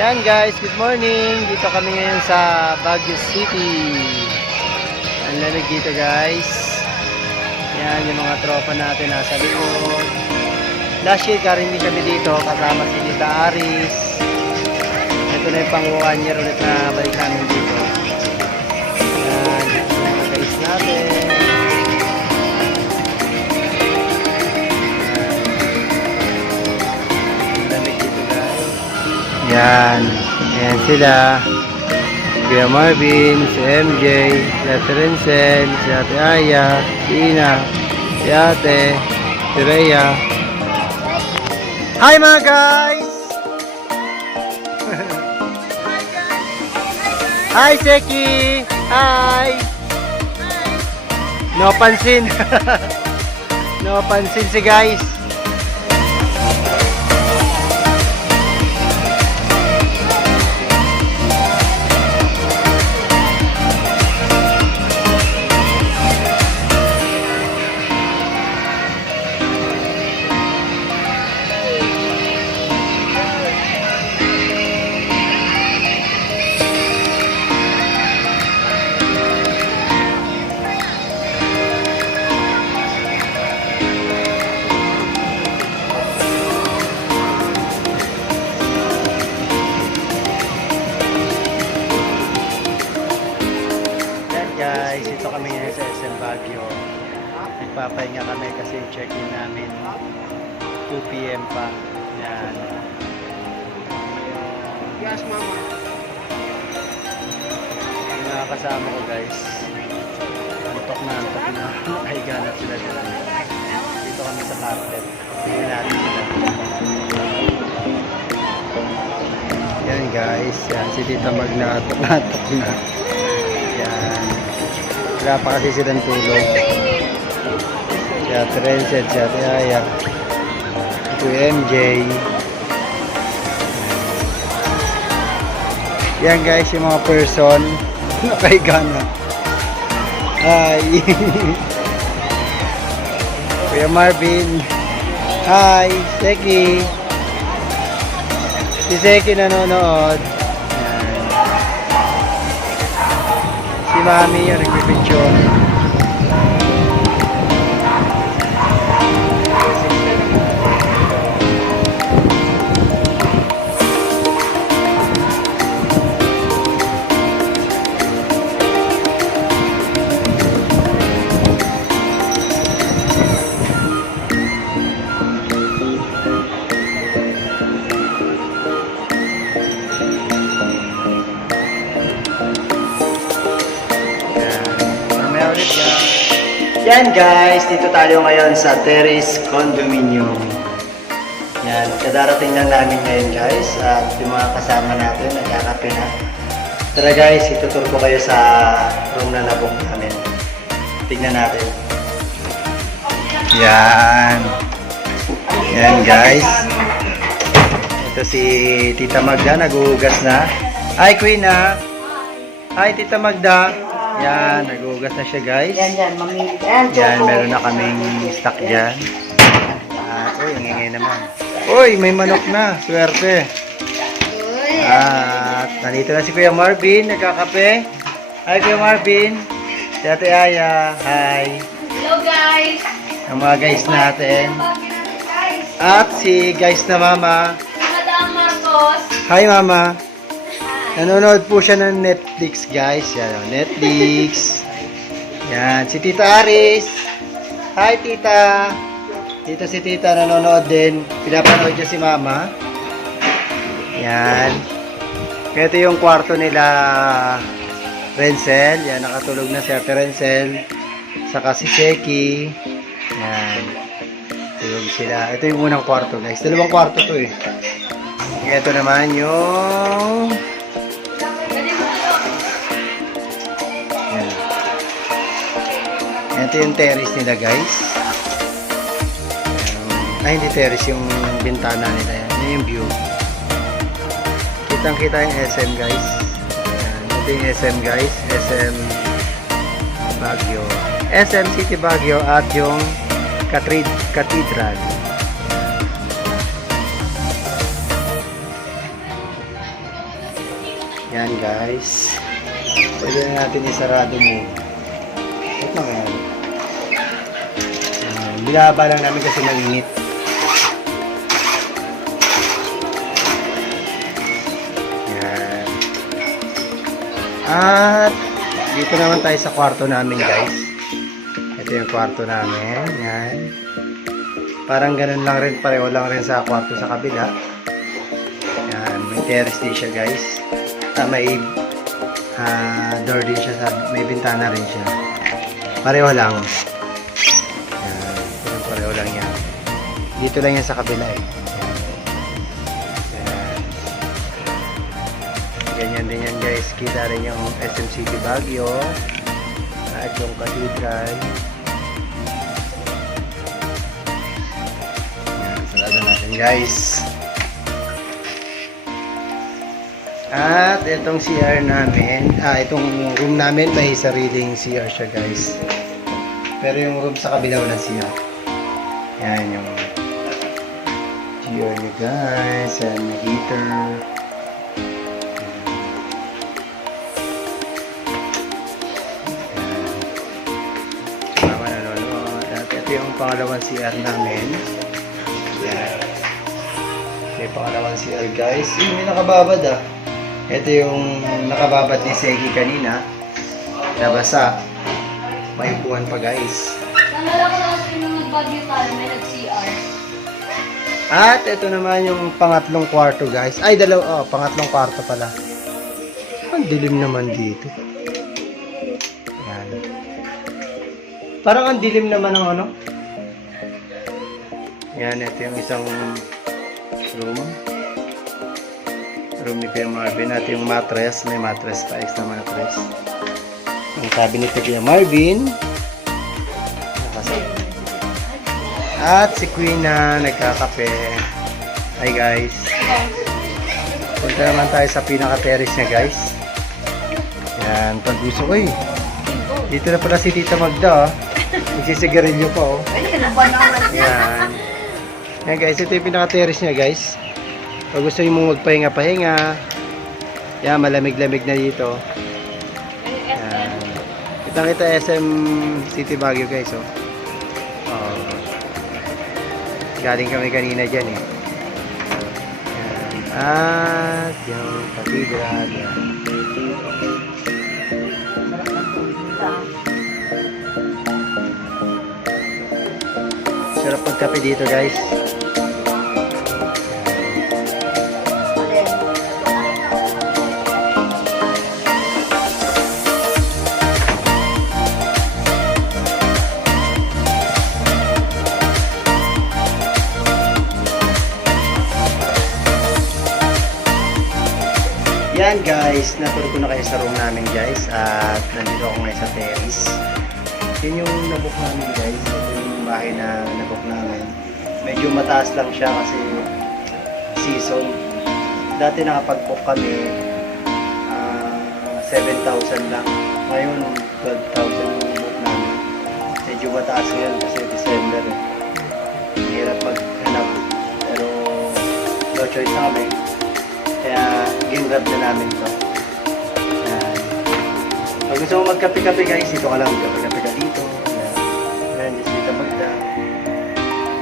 Yan guys, good morning. Dito kami ngayon sa Baguio City. Ang lamig dito guys. Yan yung mga tropa natin nasa likod. Last year kami dito kasama si Tita Aris. Ito na yung pang 1 year ulit na balik namin dito. Yan, yung mga guys natin. Yan. Ayan sila. Kuya Marvin, si MJ, si Ate Rincel, si Ate Aya, si Ina, si Ate, si Rhea. Hi mga guys! Hi Seki! Hi! No pansin. No pansin si guys. Guys, ito kami ngayon sa SM Baguio. Nagpapahinga kami kasi check-in namin 2 PM pa. Yan. Yes, mama. Yung mga kasama ko guys. Antok na. Nakahiga na sila dyan. Dito kami sa carpet. Tingnan natin sila. Yan guys. Yan si Tita Magnatok na. Yan. Wala pa kasi silang tulog. Si Ate Rincel, si Ate Aya, si MJ. Yan guys, yung mga person nakahiga na. Hi! Kuya Marvin. Hi! Seki! Si Seki nanonood. Si Mami yung nagpipicture. Yan guys, dito tayo ngayon sa Terrace Condominium. Yan, kadarating lang namin ngayon guys. At yung mga kasama natin, nagkakape na. Tara guys, itutur ko kayo sa room na nabook namin. Tignan natin. Yan. Yan guys. Ito si Tita Magda, naghuhugas na. Hi Queen ha. Hi Tita Magda. Yan, naghuhugas na siya guys. Yan, mamili. Yan, meron na kaming stock dyan. Uy, ang ingay naman. Uy, may manok na. Swerte. At nandito na si Kuya Marvin, nagkakape. Hi Kuya Marvin. Si Ate Aya. Hi. Hello guys! Ang mga guys natin. At si guys na mama. Madam Marcos. Hi mama. Nanonood po siya ng Netflix guys. Yan, Netflix. Yan, si Tita Aris. Hi Tita. Dito si Tita nanonood din. Pinapanood niya si Mama. Yan. Ito yung kwarto nila Rincel. Yan, nakatulog na si Ate Rincel. Saka si Seki. Yan. Tulog sila. Ito yung unang kwarto guys. Dalawang kwarto to eh. Ito naman yung ito yung terrace nila guys. Ay hindi terrace, yung bintana nila yan. Yan yung view. Kitang kita yung SM guys. Yan. Ito yung SM guys. SM Baguio. SM City Baguio at yung Cathedral. Yan guys. Pwede na natin isarado mo. Ito nga yan. Binaba lang namin kasi mainit. Yan. At dito naman tayo sa kwarto namin guys. Ito yung kwarto namin. Yan. Parang ganun lang rin. Pareho lang rin sa kwarto sa kabila. Yan. May terrace din siya guys. May door din siya. May bintana rin siya. Pareho lang. Yan. Pareho lang yan. Dito lang yan sa kabila eh. Yan. Ganyan din yan guys. Kita rin yung SM City Baguio. At yung cathedral. Yan. Sarado natin guys. At itong CR namin, itong room namin may sariling CR siya guys. Pero yung room sa kabila walang CR. Yan yung CR niya guys. Yan may heater. Yan. Mama nanonood. At ito yung pangalawang CR namin. Yan. May pangalawang CR guys. May nakababad ah. Ito yung nakababad ni Segi kanina. Nabasa. May upuan pa guys. Nalala ko na kasi nung nag-Baguio tayo, may nag-CR. At ito naman yung pangatlong kwarto guys. Ay, pangatlong kwarto pala. Ang dilim naman dito. Yan. Parang ang dilim naman ng ano. Yan, ito yung isang room ni Kuya Marvin. At yung mattress, may mattress pa, extra mattress. Ang sabi ni Kuya Marvin, nakasama. At si Queen na nagkakape. Hi guys. Punta naman tayo sa pinaka-terrace niya guys. Yan, pag gusto ko eh. Dito na pala si Tita Magda oh. Nagsisigarilyo pa oh. Yan. Yan guys, ito yung pinaka-terrace niya guys. Pag gusto nyo mong magpahinga-pahinga, yan, malamig-lamig na dito. Yan. Kitang-kita SM City Baguio guys, oh. Galing kami kanina dyan, eh. Yan. At yung cathedral, yan. Sarap pagkape dito guys. Yan guys, naturo ko na kayo sa room namin guys. At nandito ako ngayon sa terrace. Yun yung nabook namin guys. Ito yung bahay na nabook namin. Medyo mataas lang siya kasi season. Dati nakapag-book kami 7,000 lang. Ngayon 12,000 yung book namin. Medyo mataas ngayon kasi December eh. Hirap maghanap. Pero no choice na kami. Kaya ginrab na namin to. Yan. Pag gusto mo magkape-kape guys, dito ka lang. Kape-kape ka dito. Yan. Yan, just dito magda.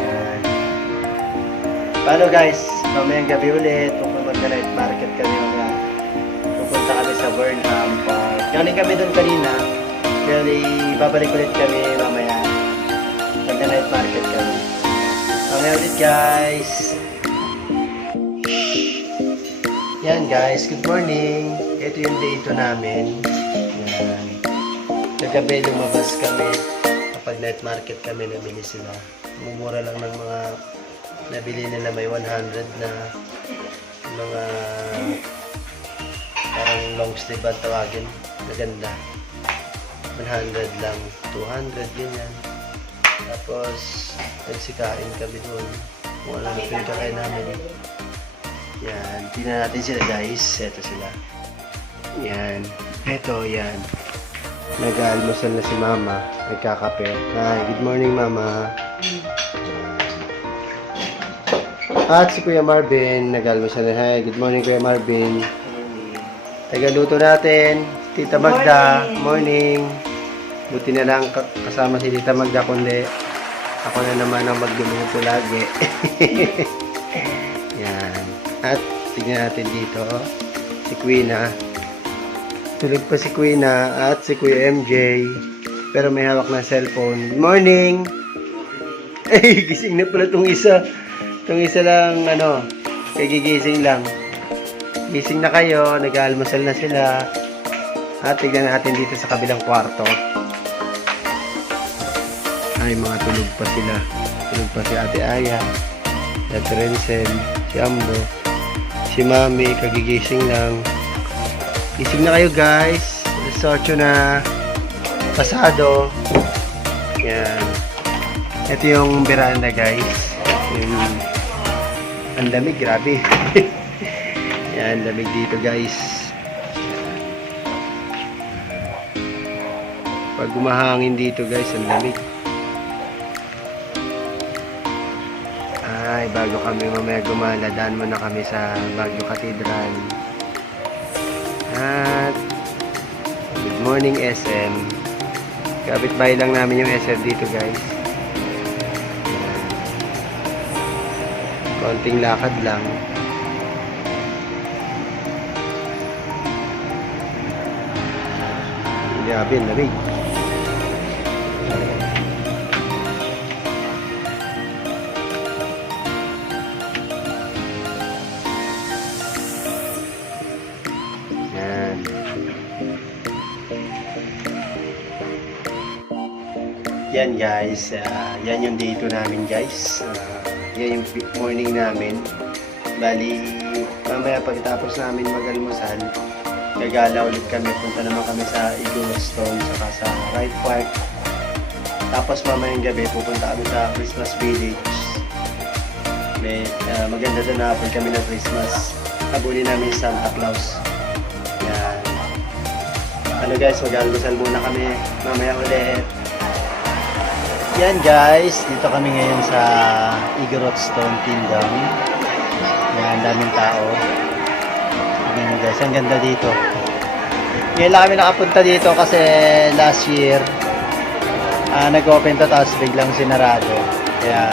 Yan. Paano guys? Mamayang gabi ulit. Kung magka-night market kami mamaya. Pupunta kami sa Burnham Park. Galing kami doon kanina. Pero babalik ulit kami mamaya. Magka-night market kami. Mamaya ulit guys. Yan guys, good morning. Ito yung day 2 namin. Yan. Nagabi lumabas kami. Kapag night market kami, nabili sila. Mumura lang ng mga nabili nila, may 100 na mga parang long sleeve ang tawagin. Maganda. 100 lang. 200 ganyan. Tapos nagsikain kami doon. Kung ano na pinagkakain namin. Yan, tingnan natin sila guys. Ito sila. Yan. Ito, yan. Nag-almusal na si Mama. Nagkakape. Hi, good morning Mama. At si Kuya Marvin. Nag-almusal na. Hi, good morning Kuya Marvin. Tagaluto natin, Tita Magda. Morning. Buti na lang kasama si Tita Magda, kundi ako na naman ang magluluto lagi. Yan. At tignan natin dito, si Queena. Tulog pa si Queena at si Kuya MJ. Pero may hawak na cellphone. Good morning! Ay, gising na pala itong isa. Itong isa lang, kagigising lang. Gising na kayo, nag-aalmusal na sila. At tignan natin dito sa kabilang kwarto. Ay, mga tulog pa sila. Tulog pa si Ate Aya, si Ate Renzel, si Ambo, si Mami, kagigising lang. Gising na kayo guys. Alas 8 na pasado. Yan. Ito yung veranda guys. Ang lamig, grabe. Yan, lamig dito guys. Pag gumahangin dito guys, ang lamig. Ay, bago kami mamaya gumala, daan muna kami sa Baguio Cathedral. At good morning SM. Kapit-bahay lang namin yung SM dito guys. Konting lakad lang. Grabe, lamig. Yan guys, yan yung day 2 namin guys. Yan yung morning namin. Bali, mamaya pagkatapos namin mag-almusal, gagala ulit kami. Punta naman kami sa Eaglestone, saka sa Right Park. Tapos mamayang gabi, pupunta kami sa Christmas Village. Maganda doon na hapon kami ng Christmas. Habulin namin si Santa Claus. Yan. Guys, mag-almusal muna kami. Mamaya ulit. Yan guys, dito kami ngayon sa Eaglestone Kingdom. Yan, daming tao. Yan guys, ang ganda dito. Ngayon lang kami nakapunta dito kasi last year nag-open to tapos biglang sinarado. Kaya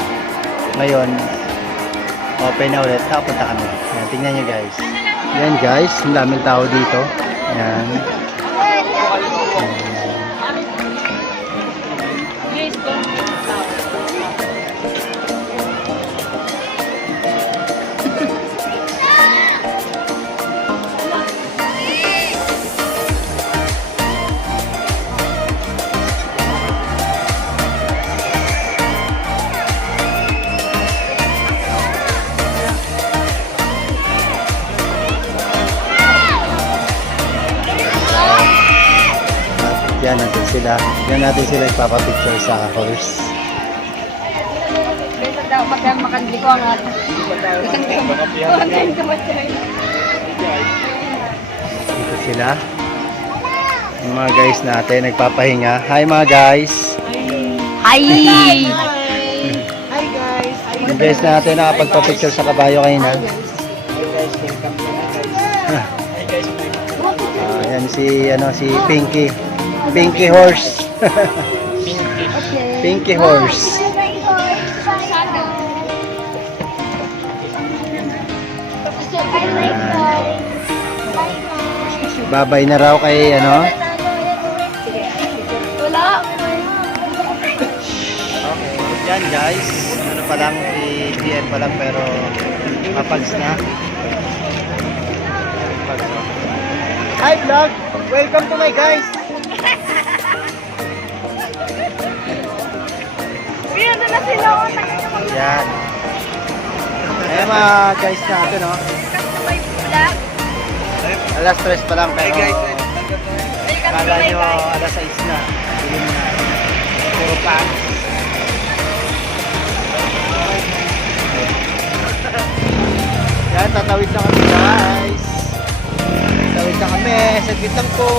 ngayon, open na ulit. Nakapunta kami. Yan, tingnan nyo guys. Yan guys, ang daming tao dito. Yan. Yan natin sila. Yan natin sila ipapapicture sa horse. Magkang makandi ko ang ato. Dito sila. Yung mga guys natin nagpapahinga. Hi mga guys. Hi! Hi guys! Yung guys natin nakapagpapicture sa kabayo kayo na. Yan si Pinky. Pinky horse. Pinky horse. Babay na raw kay Wala. Okay, yan guys. Pa lang, PM pa lang pero mapags na. Hi vlog! Welcome to my guys! Ayan na sila. Yan. Ayan mga guys natin, no? Alas 3 pa lang pero akala nyo alas 6 na. Hindi na. Puro pang. Yan, tatawid na kami guys. Tatawid na kami. Saglit lang po.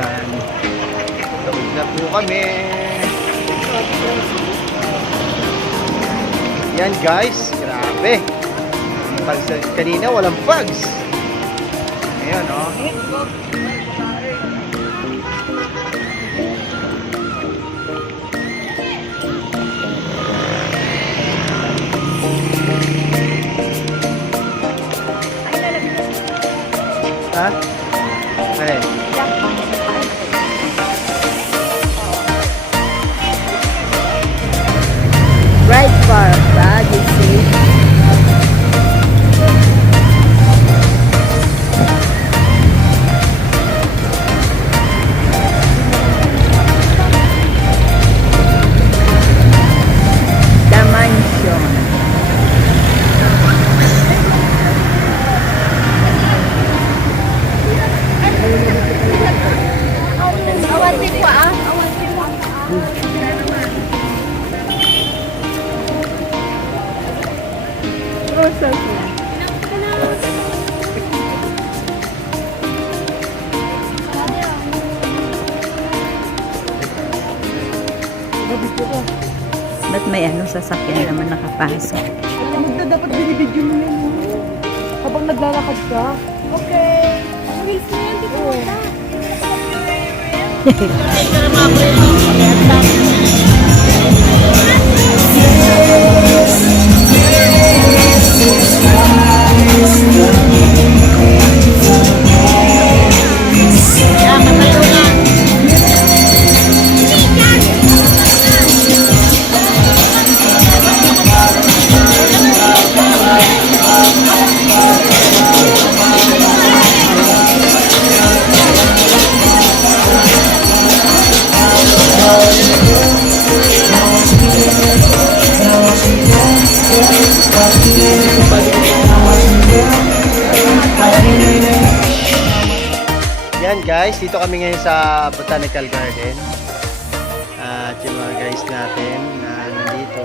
Yan. Tatawid na po kami. Yan guys. Grabe. Pag kanina walang bugs. Ngayon, oh. Ha? Alin? Right bar, bag is safe. The mansion. Awati ko ah. Awati ko. Ba't may ano sasakyan naman nakapasok? Dapat binibidyo mo yun. Habang naglalakad ka. Okay. Reels na yan, di ko Yan guys, dito kami ngayon sa Botanical Garden. At yung mga guys natin na nandito.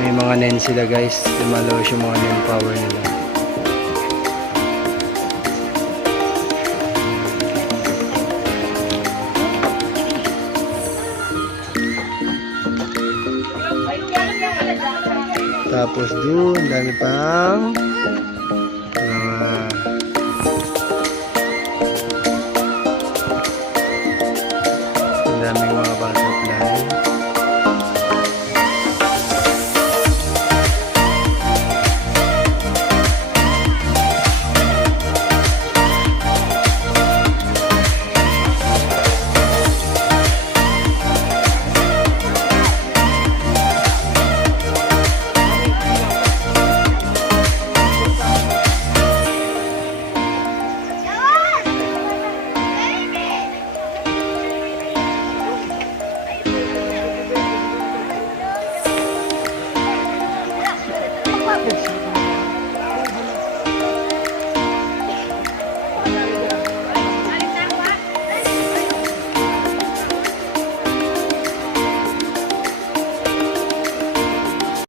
May mga nen sila guys. Lumalawas yung mga nen power nila. Tapos dun, dami pang